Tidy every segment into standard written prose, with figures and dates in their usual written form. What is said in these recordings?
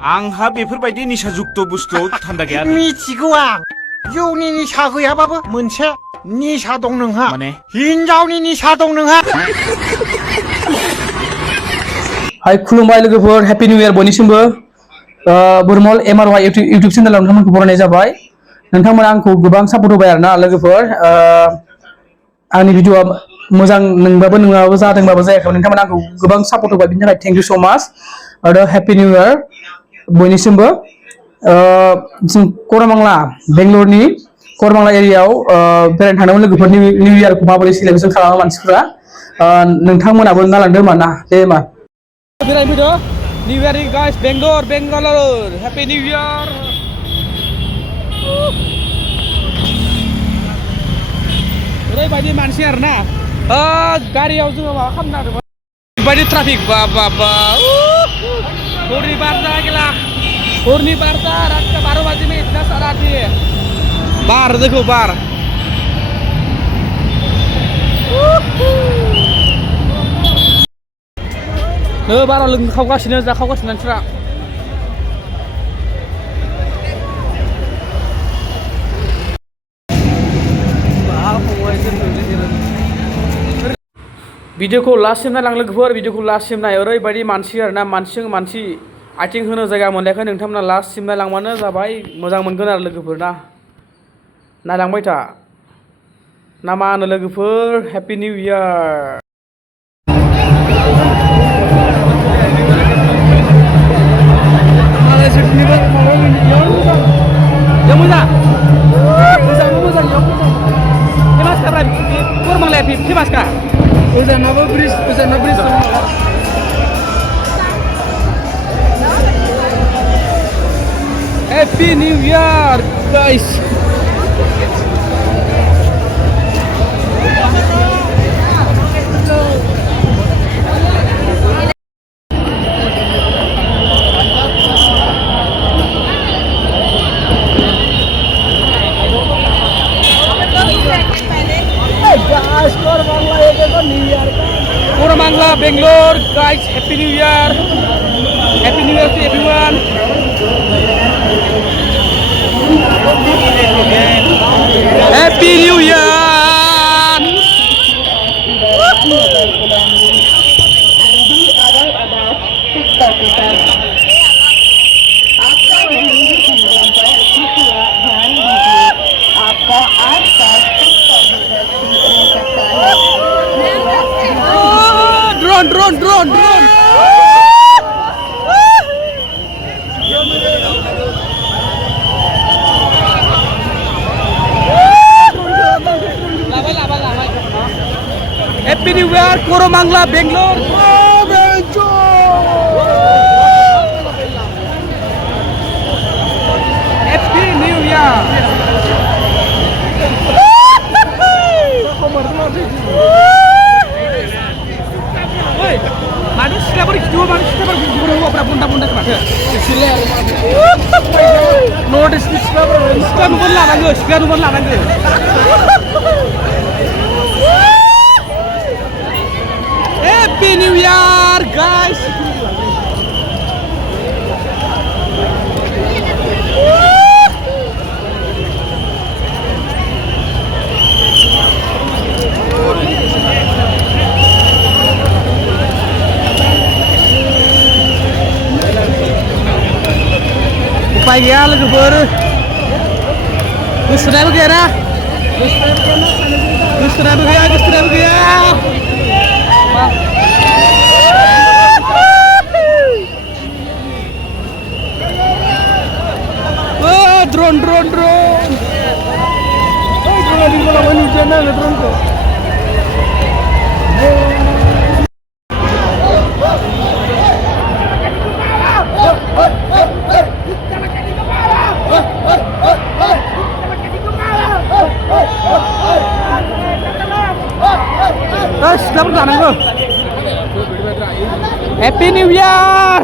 आंहा बेफोरबायदि निसाजुक्त बुस्थुआव थान्दा गैया। मिथिगौ आं जौनि निसा गैयाबाबो मोनसे निसा दं नोंहा। माने हिनजावनि निसा दं नोंहा। हाय खुलुमबाय लोगोफोर हेपि निउ इयार बयनिसिमबो बोरमल एमआरवाइ इउटिउब चेनेलाव नोंथांमोनखौ बरायनाय जाबाय। नोंथांमोना आंखौ गोबां सापर्ट होबाय आरोना लोगोफोर आंनि भिडिअआ मोजां नोंबाबो नङाबाबो जादोंबाबो जायाखै नोंथांमोना आंखौ गोबां सापर्ट होबाय बिनि थाखाय थेंक इउ स' माच आरो हेपि निउ इयार बयनिसिमबो। जों करमांला बेंगलरनि करमांला एरियायाव बेरायनो थांदोंमोन लोगोफोर निउ इयारखौ माबोरै सेलेब्रेसन खालामो मानसिफ्रा नोंथांमोनाबो ना लांदों होमा ना दे होमा बेरायफैदो निउ इयार गाइस बेंगालर हेपि निउ इयार। ओरैबायदि मानसि आरोना गारियाव जोङो माबा खालामनो नागिरदोंमोन ओरैबायदि ट्राफिक बा हरनि बारजा गेला हरनि बारजा रात का 12 बजे में इतना सारा आती है बार देखो बार बाराव लोंखावगासिनो जाखावगासिनो मानसिफ्रा। भिडिअखौ लास्टसिम नायलां लोगोफोर भिडिअखौ लास्टसिम नाय ओरैबायदि मानसि आरोना मानसिजों मानसि आथिं होनो जायगा मोननायखाय नोंथांमोना लास्टसिम नायलांबानो जाबाय मोजां मोनगोन आरो लोगोफोर ना नायलांबाय था ना मा होनो लोगोफोर happy new year. Happy New Year, guys! Koromangla, Bangalore, guys! Happy New Year! Happy New Year to everyone! Happy New Year! Drone! Happy New Year, Koromangla, Bangalore. Happy New Year. Manusia siapa gitu? Manusia siapa gitu? Apa bunda kemana? Notice siapa? Siapa bukan lah lagi? Siapa bukan lah lagi? Happy New Year, guys! Upaya gaya logofor. Gusto gaya. Oh, drone. Oh, drone di kolam hujan ada drone tuh. Dapat tangan gua. Happy New Year.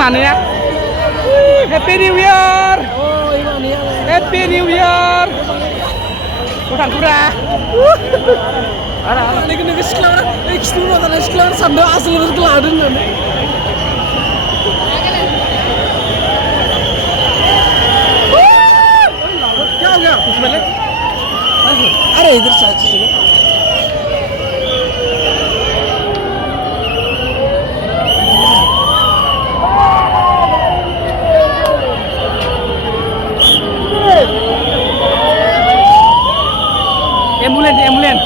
Mana ya? Happy New Year. Happy New Year. Kurang kurang. Ada lagi nih sekolah. Sekolah sambil asal berkeluar dengan. क्या कुछ मैंने अरे इधर साथ से ambulance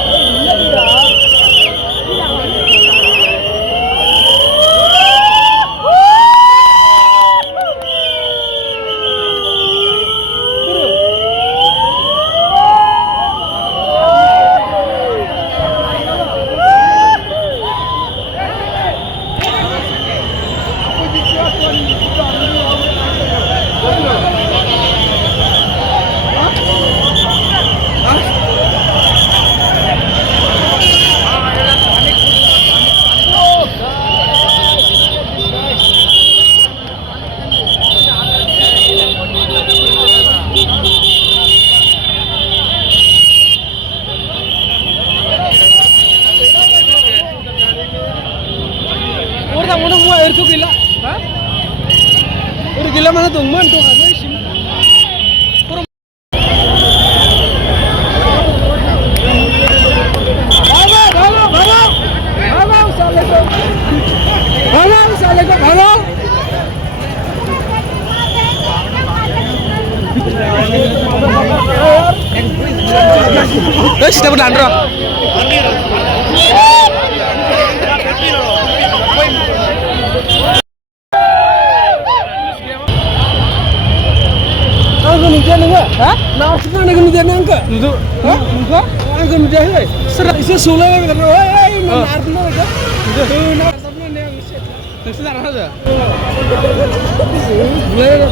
Udah gila mana tuh man tuh ada sim. Sudah berlandro. Kemudian enggak? Hah? Nah, sekarang kemudian enggak? Itu. Hah? Enggak? Kemudian hei. Serak isi sulai kan. Hei, menar dulu aja. Itu nah sampai nih yang sih. Serak aja. Boleh.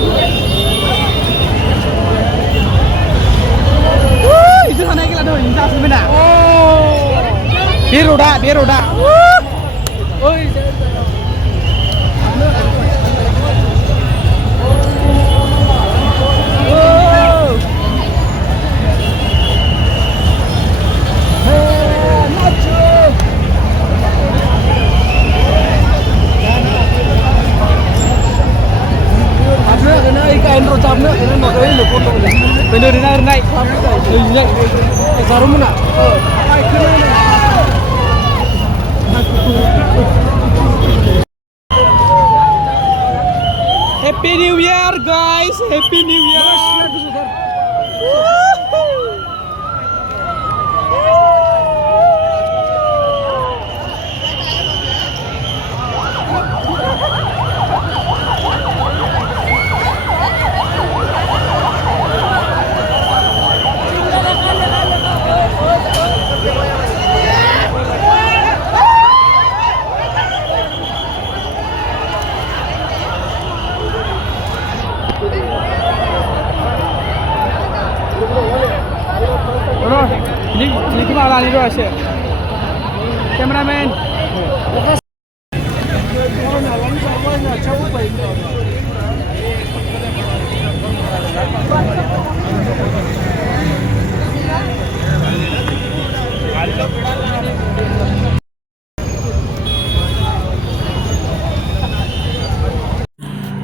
Itu sana kita tuh, ini asli benar. Oh. Biru dah. Oh, bener naik. Sarum nak. Happy New Year guys, Happy New Year. Ini gimana nih bro sih? Cameraman.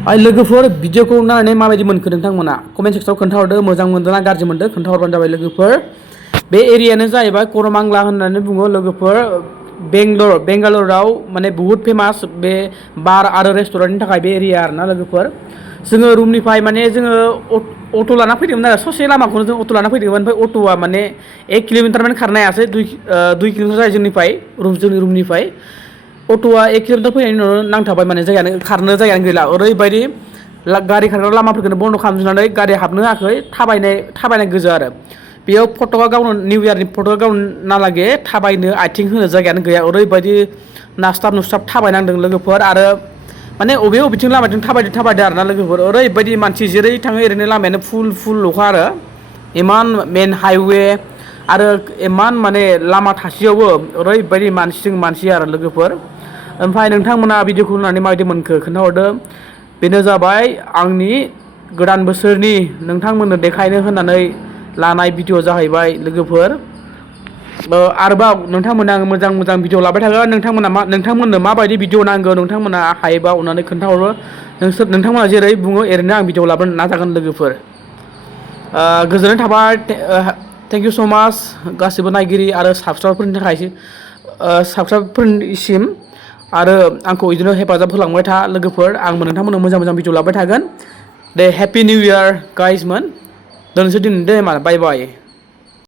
लोगोफोर भिडिअखौ नायनानै माबायदि मोनखो नोंथांमोना comment सेक्सनाव खोन्थाहरदो मोजां मोनदोंना गाज्रि मोनदो खोन्थाहरबानो जाबाय लोगोफोर बे एरियानो जाहैबाय करमांला होननानै बुङो लोगोफोर बेंगालराव माने बहुत फेमास बे बार आरो रेस्टुरेन्टनि थाखाय बे एरिया आरोना लोगोफोर जोङो रुमनिफ्राय माने जोङो अट' लाना फैदोंमोन आरो ससे लामाखौनो जों अट' लाना फैदोंमोन ओमफ्राय अट'आ माने 1 किल'मिटार माने खारनो हायासै 2 किल'मिटार जायो जोंनि रुमनिफ्राय अट'आ 1 किल'मिटार फैनायनि उनाव नांथाबाय माने खारनो जायगायानो गैला ओरैबायदि गारि खारग्रा लामाफोरखौनो बन्द' खालामजोबनानै गारि हाबनो होआखै थाबायनाय गोजा आरो बेयाव फट'आ गावनो निउ इयारनि फट'आ गावनो नालागे थाबायनो आथिं होनो जायगायानो गैया ओरैबायदि नास्ताब थाबायनांदों लोगोफोर आरो माने बबेथिं लामाथिं थाबायदो आरोना लोगोफोर ओरैबायदि मानसि जेरै थाङो ओरैनो लामायानो फुल अखा आरो इमान मेन हाइवे आरो इमान माने लामा थासेयावबो ओरैबायदि मानसिजों मानसि आरो लोगोफोर ओमफ्राय नोंथांमोना भिडिअखौ नुनानै माबायदि मोनखो खोन्थाहरदो बेनो जाबाय आंनि गोदान बोसोरनि नोंथांमोननो देखायनो होननानै लानाय भिडिअ जाहैबाय लोगोफोर आरोबाव नोंथांमोना आं मोजां मोजां भिडिअ लाबाय थागोन नोंथांमोननो माबायदि भिडिअ नांगौ नोंथांमोना हायोबा अननानै खोन्थाहरो नोंथांमोना जेरै बुङो ओरैनो आं भिडिअ लाबोनो नाजागोन लोगोफोर गोजोननाय थाबाय थेंक इउ स' माच गासिबो नायगिरि आरो साबस्क्राइबारफोरनिसिम आरो आंखौ बिदिनो हेफाजाब होलांबाय था लोगोफोर आंबो नोंथांमोननो मोजां मोजां भिडिअ लाबाय थागोन दे हेपि निउ इयार गाइसमोन दोननोसै दिनै दे मा बाय बाय